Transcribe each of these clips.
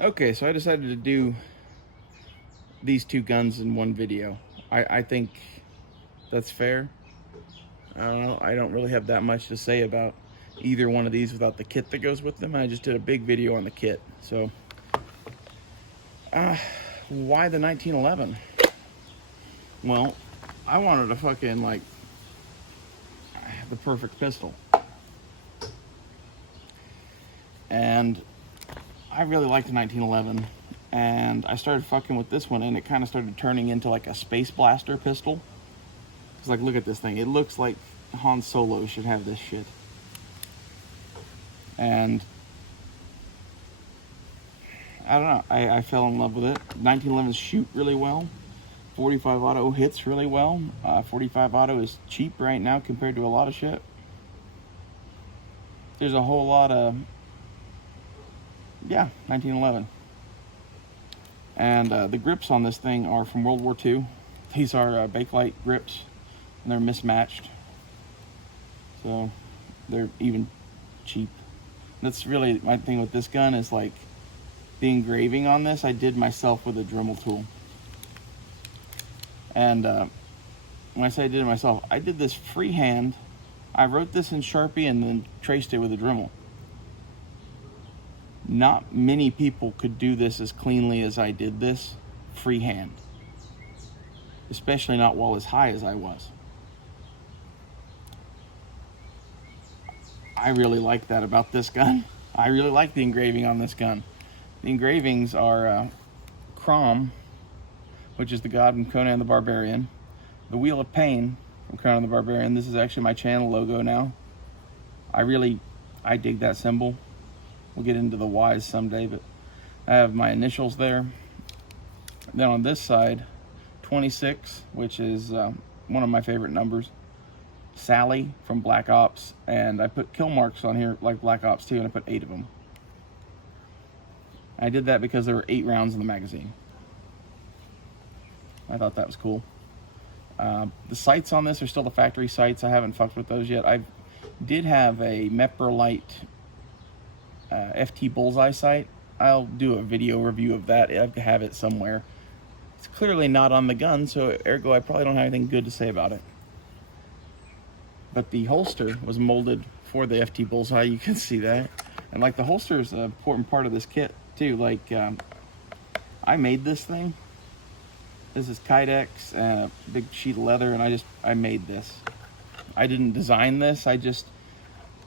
Okay, so I decided to do these two guns in one video. I think that's fair. I don't know. I don't really have that much to say about either one of these without the kit that goes with them. I just did a big video on the kit. So, why the 1911? Well, I wanted a fucking, like, the perfect pistol. And I really liked the 1911. And I started fucking with this one, and it kind of started turning into like a Space Blaster pistol. It's like, look at this thing. It looks like Han Solo should have this shit. And I don't know. I fell in love with it. 1911s shoot really well. 45 auto hits really well. 45 auto is cheap right now compared to a lot of shit. There's a whole lot of, yeah, 1911. And the grips on this thing are from World War II. These are Bakelite grips, and they're mismatched. So they're even cheap. That's really my thing with this gun, is like the engraving on this I did myself with a Dremel tool. And when I say I did it myself, I did this freehand. I wrote this in Sharpie and then traced it with a Dremel. Not many people could do this as cleanly as I did this freehand, especially not while as high as I was. I really like that about this gun. I really like the engraving on this gun. The engravings are Crom, which is the god from Conan the Barbarian, the Wheel of Pain from Conan the Barbarian. This is actually my channel logo now. I dig that symbol. We'll get into the whys someday, but I have my initials there. Then on this side, 26, which is one of my favorite numbers. Sally from Black Ops, and I put kill marks on here like Black Ops 2, and I put 8 of them. I did that because there were 8 rounds in the magazine. I thought that was cool. The sights on this are still the factory sights. I haven't fucked with those yet. I did have a Meprolite FT Bullseye sight. I'll do a video review of that. I have it somewhere. It's clearly not on the gun, so ergo I probably don't have anything good to say about it. But the holster was molded for the FT Bullseye. You can see that. And like, the holster is an important part of this kit too. Like, I made this thing. This is Kydex and a big sheet of leather, and I made this. I didn't design this. I just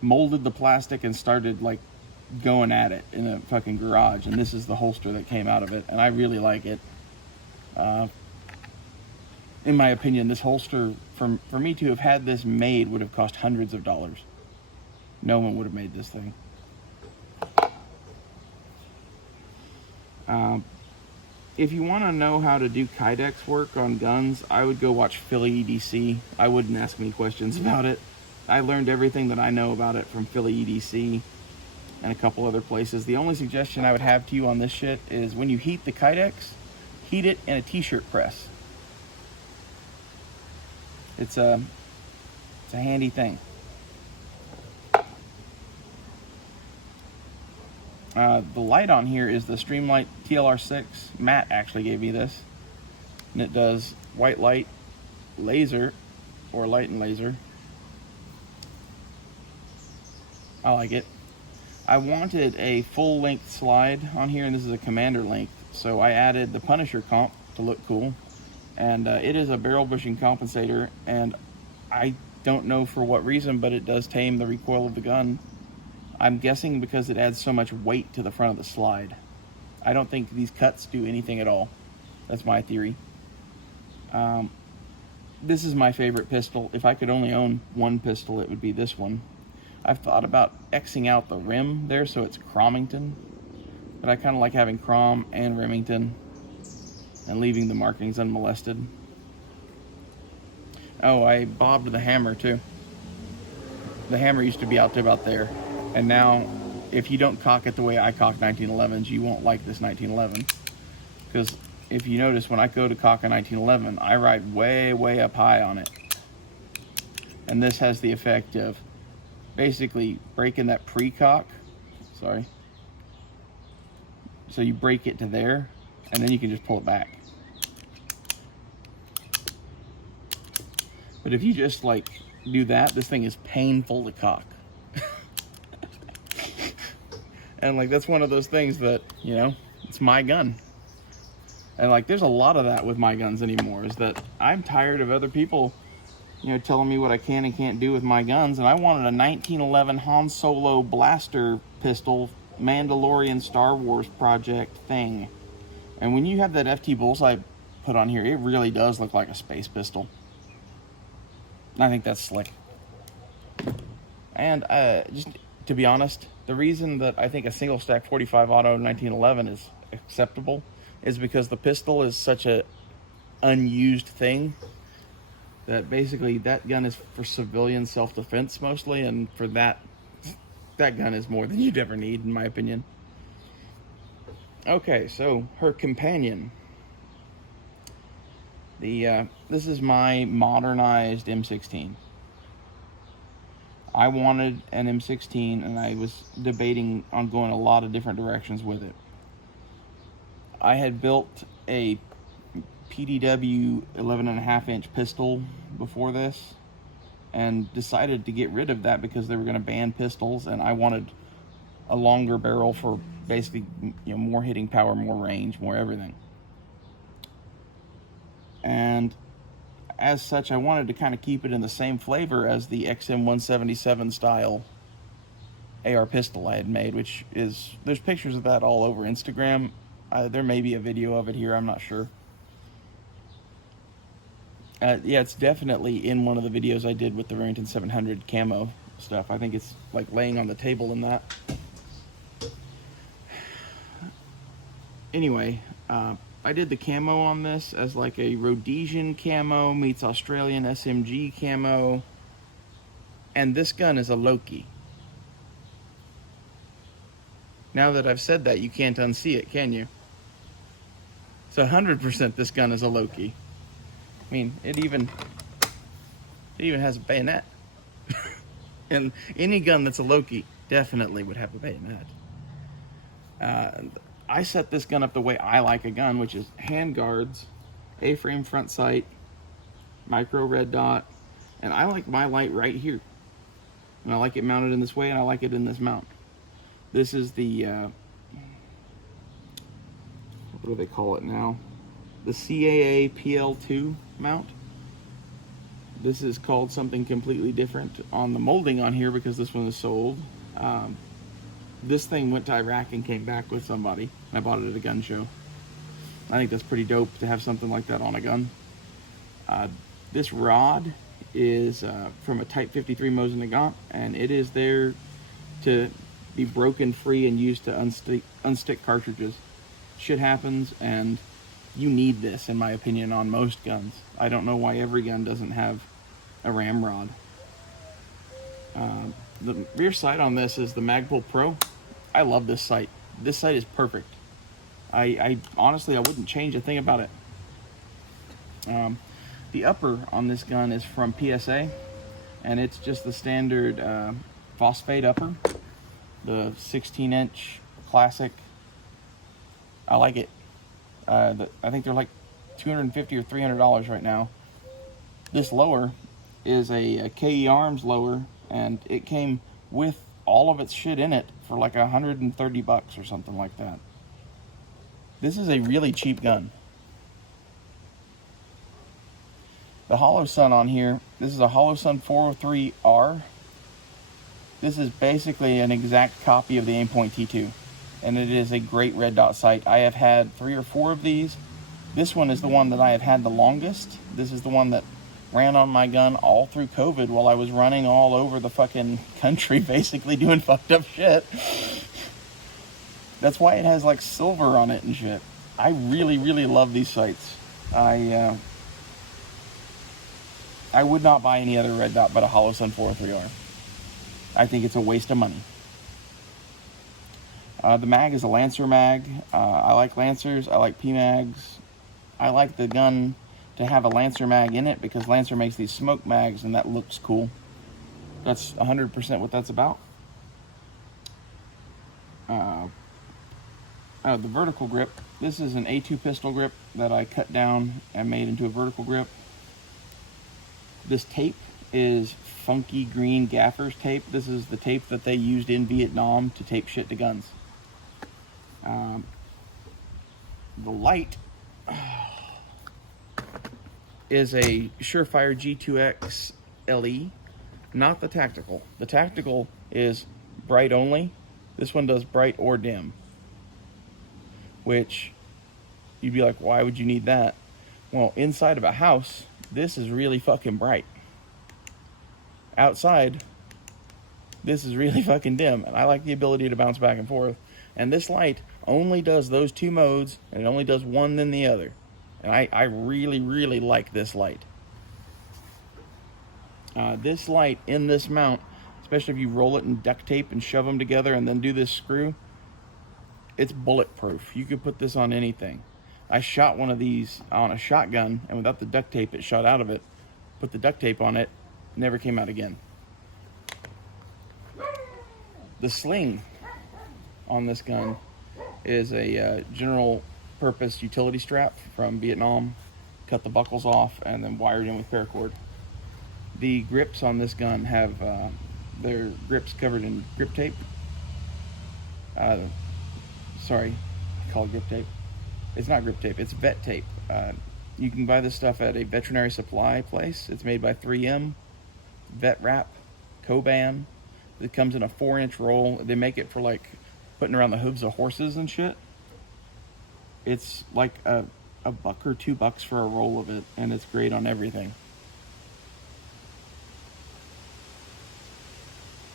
molded the plastic and started like going at it in a fucking garage. And this is the holster that came out of it, and I really like it. In my opinion, this holster, for me to have had this made, would have cost hundreds of dollars. No one would have made this thing. If you want to know how to do Kydex work on guns, I would go watch Philly EDC. I wouldn't ask me questions about it. I learned everything that I know about it from Philly EDC and a couple other places. The only suggestion I would have to you on this shit is, when you heat the Kydex, heat it in a t-shirt press. It's a handy thing. The light on here is the Streamlight TLR6. Matt actually gave me this, and it does white light, laser, or light and laser. I like it. I wanted a full length slide on here, and this is a commander length, so I added the Punisher comp to look cool. And it is a barrel bushing compensator, and I don't know for what reason, but it does tame the recoil of the gun. I'm guessing because it adds so much weight to the front of the slide. I don't think these cuts do anything at all. That's my theory. This is my favorite pistol. If I could only own one pistol, it would be this one. I've thought about Xing out the rim there so it's Cromington, but I kind of like having Crom and Remington and leaving the markings unmolested. Oh, I bobbed the hammer too. The hammer used to be out to about there, and now if you don't cock it the way I cock 1911s, you won't like this 1911. Because if you notice, when I go to cock a 1911, I ride way, way up high on it. And this has the effect of basically breaking that pre-cock. Sorry. So you break it to there, and then you can just pull it back. But if you just like do that, this thing is painful to cock. And like, that's one of those things that, you know, it's my gun. And like, there's a lot of that with my guns anymore, is that I'm tired of other people, you know, telling me what I can and can't do with my guns. And I wanted a 1911 Han Solo blaster pistol, Mandalorian Star Wars project thing. And when you have that FT Bullseye put on here, it really does look like a space pistol. And I think that's slick. And just to be honest, the reason that I think a single stack 45 auto 1911 is acceptable is because the pistol is such a unused thing that basically that gun is for civilian self-defense mostly, and for that gun is more than you'd ever need, in my opinion. Okay, so her companion. This is my modernized M16. I wanted an M16, and I was debating on going a lot of different directions with it. I had built a PDW 11.5-inch pistol before this, and decided to get rid of that because they were going to ban pistols, and I wanted a longer barrel for basically, you know, more hitting power, more range, more everything. And as such, I wanted to kind of keep it in the same flavor as the XM177 style AR pistol I had made, which is, there's pictures of that all over Instagram. There may be a video of it here, I'm not sure. Yeah, it's definitely in one of the videos I did with the Remington 700 camo stuff. I think it's like laying on the table in that. Anyway, I did the camo on this as like a Rhodesian camo meets Australian SMG camo. And this gun is a Loki. Now that I've said that, you can't unsee it, can you? So 100% this gun is a Loki. I mean, it even has a bayonet. And any gun that's a Loki definitely would have a bayonet. I set this gun up the way I like a gun, which is hand guards, A-frame front sight, micro red dot, and I like my light right here. And I like it mounted in this way, and I like it in this mount. This is the, what do they call it now? The CAA PL2 mount. This is called something completely different on the molding on here because this one is sold. This thing went to Iraq and came back with somebody. I bought it at a gun show. I think that's pretty dope to have something like that on a gun. This rod is from a Type 53 Mosin Nagant, and it is there to be broken free and used to unstick cartridges. Shit happens, and you need this, in my opinion, on most guns. I don't know why every gun doesn't have a ramrod. The rear sight on this is the Magpul Pro. I love this sight. This sight is perfect. I honestly, I wouldn't change a thing about it. The upper on this gun is from PSA, and it's just the standard phosphate upper, the 16-inch classic. I like it. I think they're like $250 or $300 right now. This lower is a KE Arms lower, and it came with all of its shit in it for like $130 or something like that. This is a really cheap gun. The Holosun on here, this is a Holosun 403R. This is basically an exact copy of the Aimpoint T2, and it is a great red dot sight. I have had 3 or 4 of these. This one is the one that I have had the longest. This is the one that ran on my gun all through COVID while I was running all over the fucking country, basically doing fucked up shit. That's why it has like silver on it and shit. I really, really love these sights. I would not buy any other red dot but a Holosun 403R. I think it's a waste of money. The mag is a Lancer mag. I like Lancers. I like PMags. I like the gun to have a Lancer mag in it because Lancer makes these smoke mags and that looks cool. That's 100% what that's about. the vertical grip. This is an A2 pistol grip that I cut down and made into a vertical grip. This tape is funky green gaffer's tape. This is the tape that they used in Vietnam to tape shit to guns. The light is a Surefire G2X LE, not the tactical. The tactical is bright only. This one does bright or dim, which you'd be like, why would you need that? Well, inside of a house, this is really fucking bright. Outside, this is really fucking dim, and I like the ability to bounce back and forth. And this light only does those two modes, and it only does one then the other. And I really, really like this light. This light in this mount, especially if you roll it in duct tape and shove them together and then do this screw, it's bulletproof. You could put this on anything. I shot one of these on a shotgun, and without the duct tape, it shot out of it. Put the duct tape on it, never came out again. The sling on this gun is a general purpose utility strap from Vietnam. Cut the buckles off and then wired in with paracord. The grips on this gun have their grips covered in grip tape. Sorry, I call it grip tape. It's not grip tape, it's vet tape. You can buy this stuff at a veterinary supply place. It's made by 3M, Vet Wrap, Coban. It comes in a 4-inch roll. They make it for like putting around the hooves of horses and shit. It's like a $1 or $2 for a roll of it, and it's great on everything.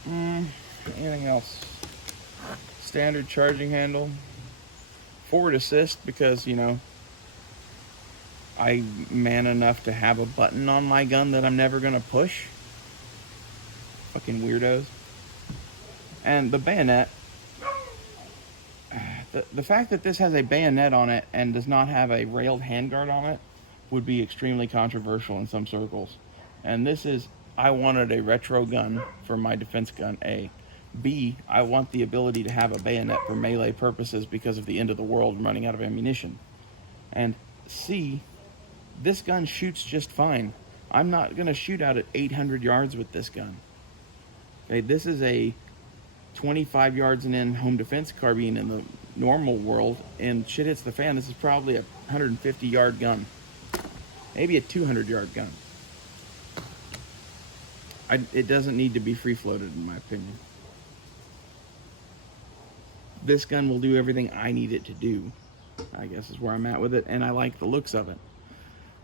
Anything else? Standard charging handle. Forward assist, because, you know, I'm man enough to have a button on my gun that I'm never gonna push. Fucking weirdos. And the bayonet. The fact that this has a bayonet on it and does not have a railed handguard on it would be extremely controversial in some circles. And this is, I wanted a retro gun for my defense gun, A. B, I want the ability to have a bayonet for melee purposes because of the end of the world running out of ammunition. And C, this gun shoots just fine. I'm not going to shoot out at 800 yards with this gun. Okay, this is a 25 yards and in home defense carbine in the normal world, and shit hits the fan, this is probably a 150 yard gun. Maybe a 200 yard gun. It doesn't need to be free floated, in my opinion. This gun will do everything I need it to do, I guess is where I'm at with it, and I like the looks of it.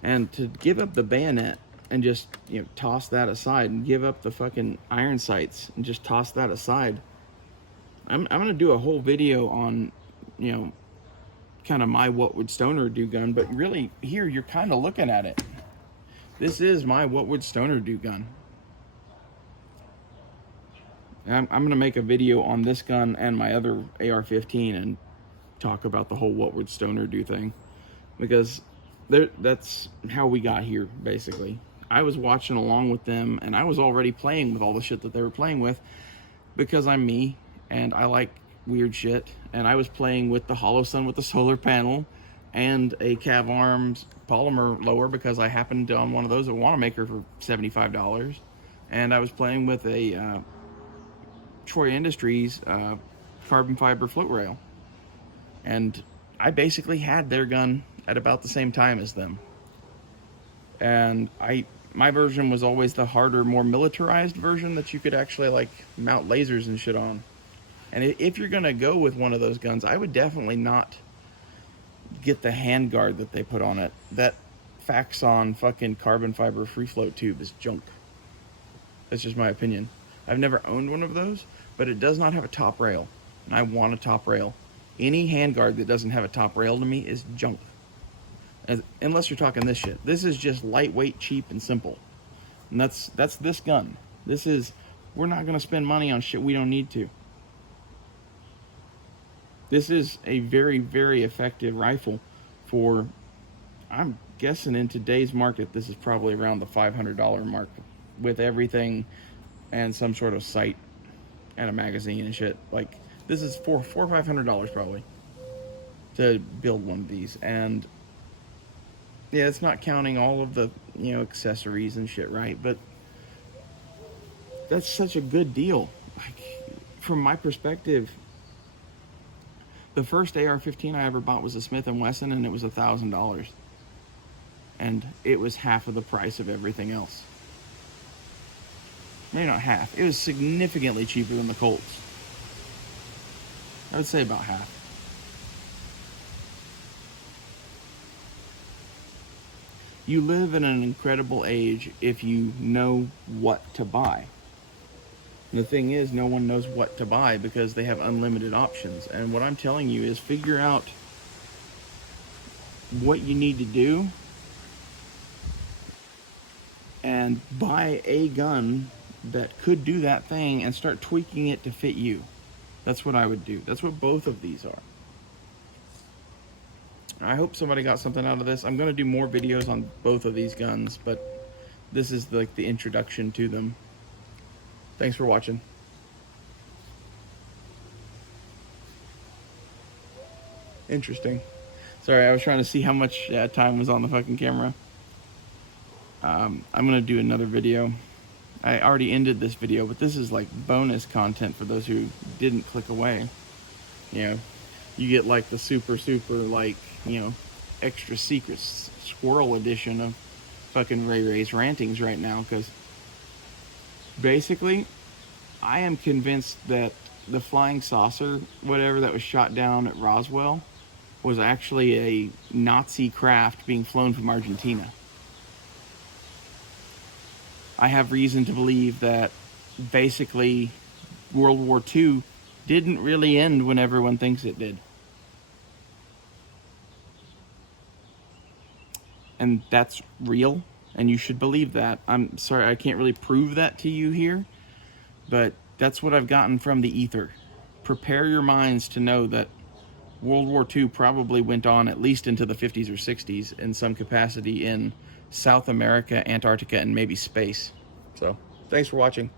And to give up the bayonet and just, you know, toss that aside, and give up the fucking iron sights and just toss that aside, I'm gonna do a whole video on, you know, kind of my what would Stoner do gun, but really here you're kind of looking at it. This is my what would Stoner do gun. I'm going to make a video on this gun and my other AR-15 and talk about the whole what would Stoner do thing, because that's how we got here, basically. I was watching along with them, and I was already playing with all the shit that they were playing with, because I'm me, and I like weird shit, and I was playing with the Holosun with the solar panel, and a Cav Arms polymer lower, because I happened to own one of those at Wanamaker for $75, and I was playing with a Troy Industries carbon fiber float rail, and I basically had their gun at about the same time as them. And my version was always the harder, more militarized version that you could actually like mount lasers and shit on. And if you're gonna go with one of those guns, I would definitely not get the handguard that they put on it. That Faxon fucking carbon fiber free float tube is junk. That's just my opinion. I've never owned one of those, but it does not have a top rail, and I want a top rail. Any handguard that doesn't have a top rail to me is junk. Unless you're talking this shit. This is just lightweight, cheap, and simple. And that's this gun. We're not going to spend money on shit we don't need to. This is a very, very effective rifle for, I'm guessing in today's market, this is probably around the $500 mark with everything and some sort of sight and a magazine and shit. Like, this is $400 or $500 probably. to build one of these. And yeah, it's not counting all of the, you know, accessories and shit, right? But that's such a good deal. Like, from my perspective, the first AR-15 I ever bought was a Smith & Wesson, and it was $1,000. And it was half of the price of everything else. Maybe not half. It was significantly cheaper than the Colts. I would say about half. You live in an incredible age if you know what to buy. And the thing is, no one knows what to buy because they have unlimited options. And what I'm telling you is figure out what you need to do and buy a gun that could do that thing and start tweaking it to fit you. That's what I would do. That's what both of these are. I hope somebody got something out of this. I'm going to do more videos on both of these guns, but this is like the introduction to them. Thanks for watching. Interesting. Sorry, I was trying to see how much time was on the fucking camera. I'm going to do another video. I already ended this video, but this is like bonus content for those who didn't click away. You know, you get like the super like, you know, extra secret squirrel edition of fucking Ray Ray's rantings right now, because basically I am convinced that the flying saucer, whatever that was shot down at Roswell, was actually a Nazi craft being flown from Argentina. I have reason to believe that basically World War II didn't really end when everyone thinks it did. And that's real, and you should believe that. I'm sorry, I can't really prove that to you here, but that's what I've gotten from the ether. Prepare your minds to know that World War II probably went on at least into the 50s or 60s in some capacity in South America, Antarctica, and maybe space. So, thanks for watching.